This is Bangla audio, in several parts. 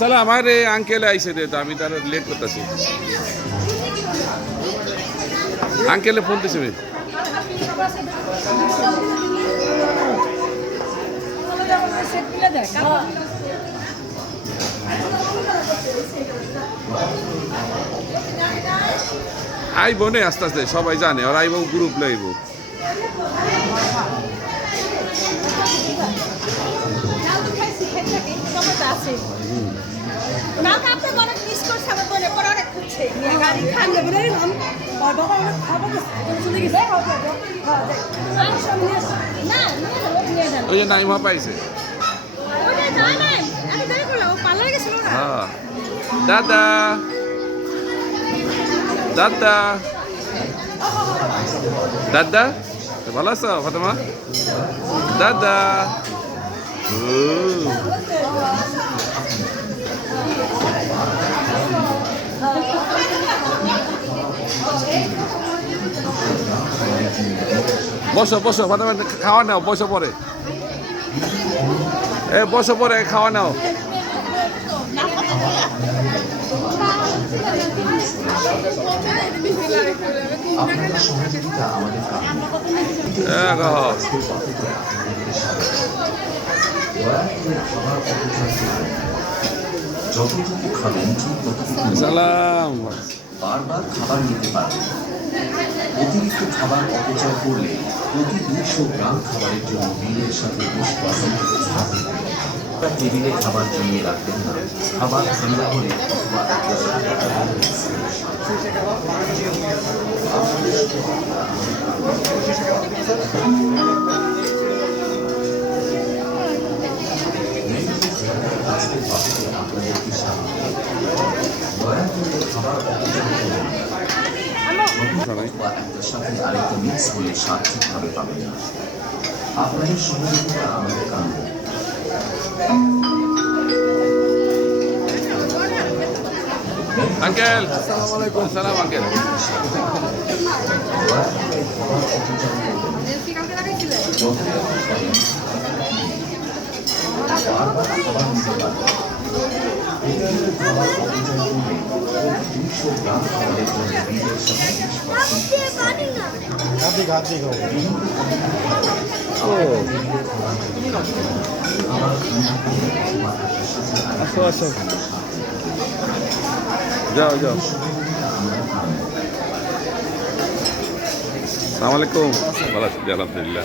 সালাম আমার আঙ্কেল আইসে দে তো আমি তার লেট করতেছি আঙ্কেলে ফোন দিছে আইব নে আস্তে আস্তে সবাই জানে আর আইব গ্রুপ লাইব ওই যে নাইমা পাইছে হ্যাঁ দাদা দাদা দাদা ভালো আছো ফাতেমা দাদা বসো বসো ফাতেমা খাওয়া নাও বসো পরে বসো পরে খাওয়া নাও সালাম বারবার খাবার নিতে পারবে অতিরিক্ত খাবার অপচয় করলে প্রতি 200 গ্রাম খাবারের জন্য বিলের সাথে 10% টেবিলে খাবার জমিয়ে রাখবেন না খাবার ঠান্ডা হলে একটার সাথে আরেকটা মিক্স হলে স্বাদ ঠিকভাবে পাবেন না আপনাদের সহযোগিতা আমাদের কাম্য আঙ্কেল আসসালামু আলাইকুম সালাম আঙ্কেল আসো আসো যাও যাও আসসালামু আলাইকুম ভালো আছি আলহামদুলিল্লাহ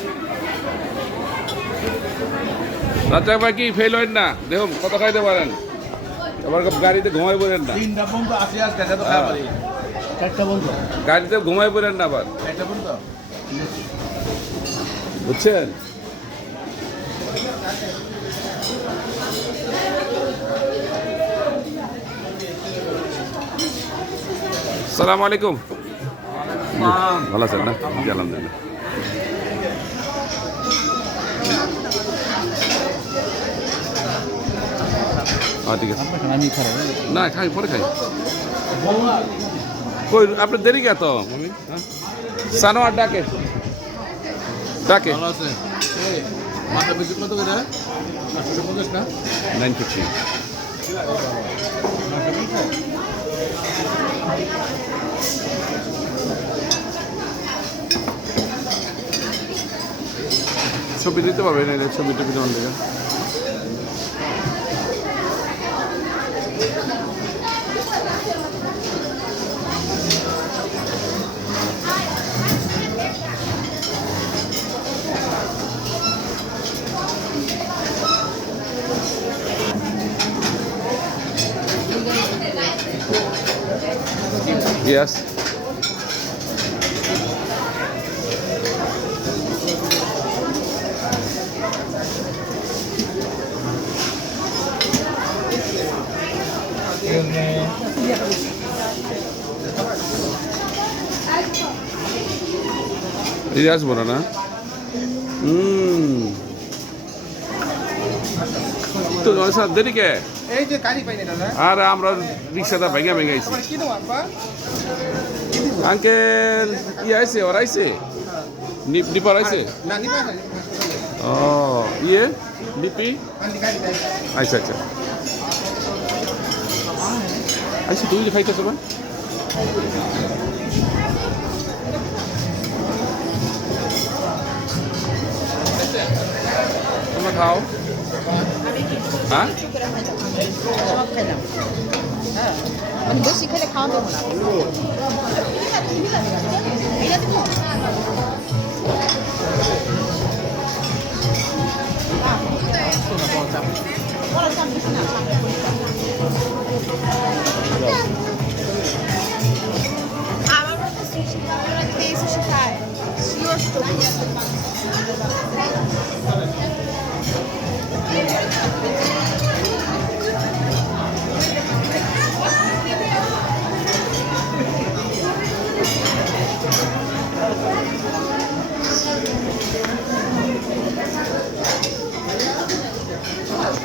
রাত্রে ভাই কি ফেল হয় না দেখুন কত খাইতে পারেন আবার গাড়িতে ঘুমাই পড়েন না গাড়িতে ঘুমাই পড়েন না আবার বুঝছেন আসসালামু আলাইকুম ভালো আছেন না জি আলহামদুলিল্লাহ ঠিক আছে না খাই পরে খাই কই আপনার দেরি কে তো মামি সানোয়ার ডাকে ডাকে 950 ছবি দিতে পারবে না ছবি টবি দেওয়ার লেগে Yes. Ini asbora na. তো স্যার দেরি কে এই যে গাড়ি পাইনি দাদা আর আমরা রিক্সাটা ভেঙে ভেঙে আইছি কি দাও আপা আঙ্কেল ই আইছে ওর আইছে নিপার আইছে না নিবা না ও ইয়ে নিপি আন্টি গাড়ি আচ্ছা আচ্ছা আচ্ছা তুই যে খাইতেছো ভাই তোমরা খাও হ্যাঁ সব খেলাম হ্যাঁ মানে বেশি খেলে খাওয়া দেবো না এটা দেবো আমার মতো সুশি খায় সুশি খায় শিওর